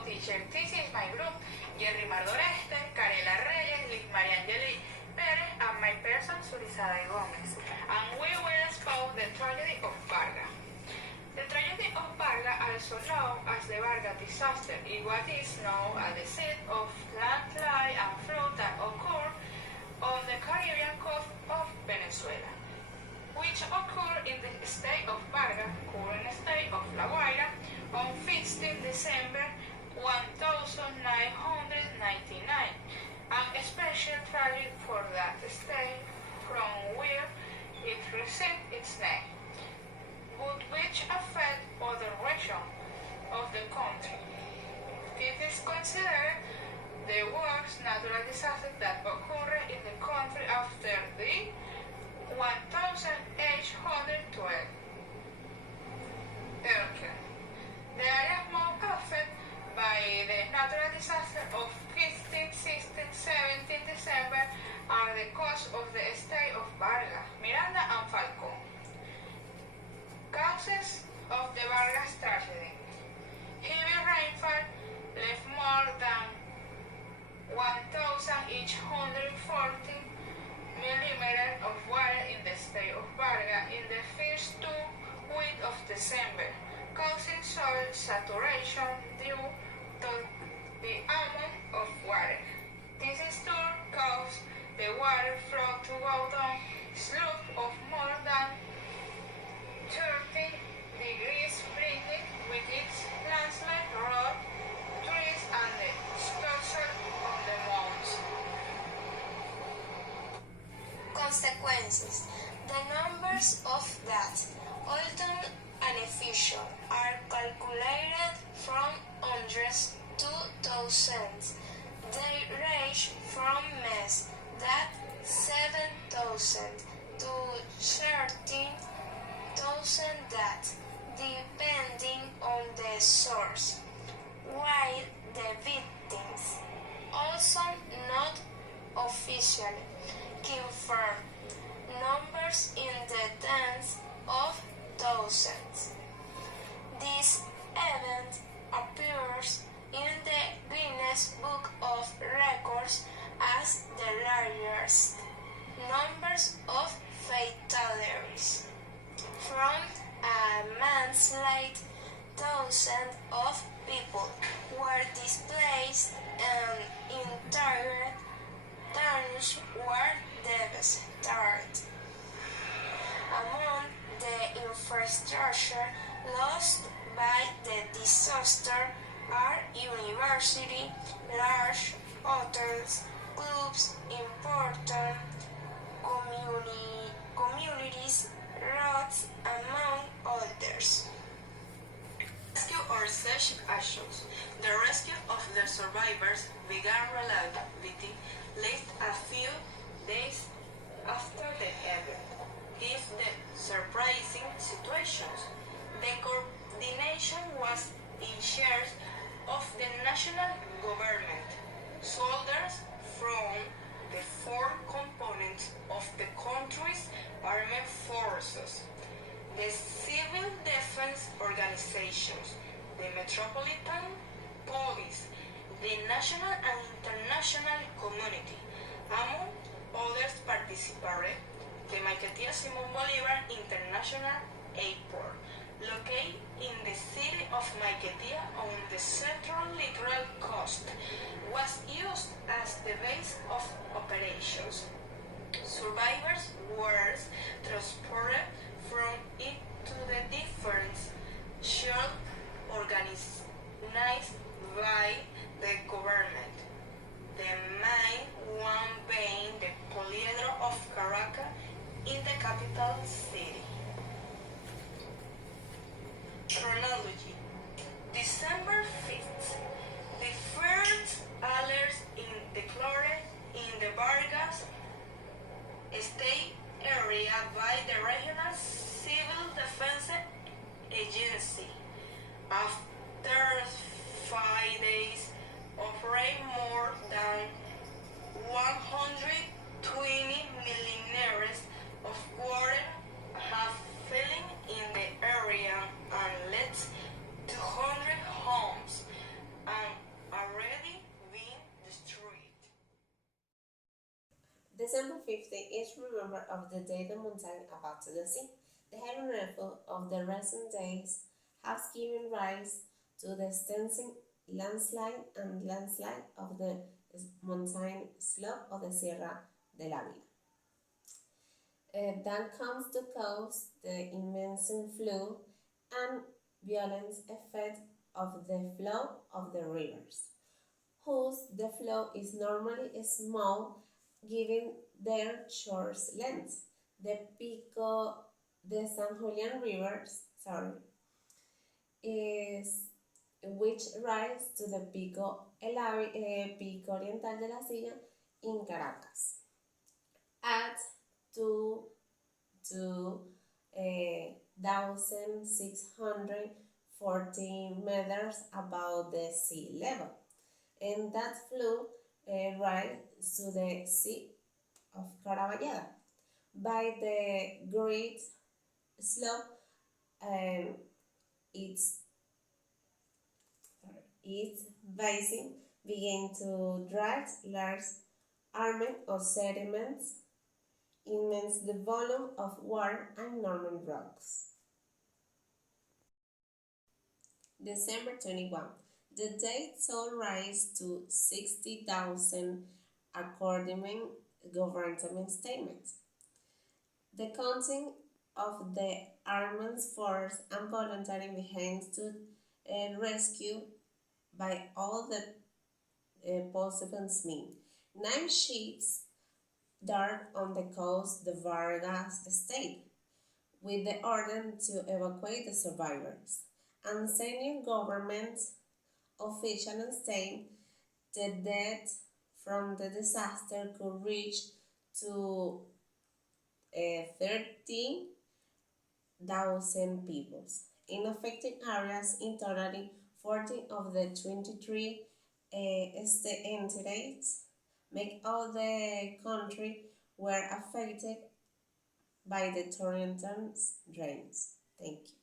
Teacher, this is my group, Jerry Mardoreste, Carela Reyes, Liz Mariangeli Perez, and my person, Surizada Gomez. And we will expose the tragedy of Vargas. The tragedy of Vargas, also known as the Vargas disaster, is what is known as the seed of landslide and flood that occurred on the Caribbean coast of Venezuela, which occurred in the state of Vargas, current state of La Guaira, on 15 December 1999, and especially tragic for that state from where it received its name, but which affect other regions of the country. It is considered the worst natural disaster that occurred in the country after the 1812 earthquake. The area most affected by the natural disaster of 15, 16, 17 December are the coast of the state of Vargas, Miranda, and Falcón. Causes of the Vargas tragedy. Heavy rainfall left more than 1,840 millimeters of water in the state of Vargas in the first 2 weeks of December, causing soil saturation due to the amount of water. This in turn caused the water flow to go down slope of more than 30 degrees, bringing with its landslide, road, trees, and the structure on the mountains. Consequences. The numbers of deaths, although unofficial, are calculated from hundreds to thousands. They range from mass death 7,000 to 13,000 deaths, depending on the source, while the victims, also not officially confirmed, numbers in the tens of thousands. This event appears in the Guinness Book of Records as the largest numbers of fatalities. From a landslide, thousands of people were displaced and entire towns were devastated. Among the infrastructure lost by the disaster are universities, large hotels, clubs, important communities, roads, among others. Rescue or search actions. The rescue of the survivors began relatively late, a few days after the event. If the surprising situations, the coordination was in charge of the national government. Soldiers from the 4 components of the country's armed forces, the civil defense organizations, the metropolitan police, the national and international community. Among others participated the Maiquetía Simón Bolívar International Airport, located in the city of Maiquetía on the central littoral coast, was used as the base of operations. Survivors were transported from it to the different shelters organized by the government. The main one being the Poliedro of Caracas in the capital city. Chronology. December 5th. The first alert declared in the Vargas state area by the Regional Civil Defense Agency. After 5 days, operate more than 120 millimeters of water have fallen in the area and led 200 homes and December 15th is remembered of the day the mountain about to the sea. The heavy rainfall of the recent days has given rise to the extensive landslide of the mountain slope of the Sierra de la Vida. That comes to cause the immense flow and violent effect of the flow of the rivers, whose the flow is normally small given their short length. The Pico de San Julian rivers, is which rise to the Pico Oriental de la Silla in Caracas at 2,640 meters above the sea level, and that flow rise to the Sea of Caraballeda by the great slope. Its basin began to drag large army of sediments, immense the volume of water and northern rocks. December 21. The date saw rise to 60,000 according government statements. The counting of the armed force and voluntary behind to rescue by all the possible means. 9 ships docked on the coast the Vargas state with the order to evacuate the survivors, and senior government officials saying the death from the disaster could reach to 13,000 people. In affected areas, in total, 14 of the 23 state entities make all the country were affected by the torrential rains. Thank you.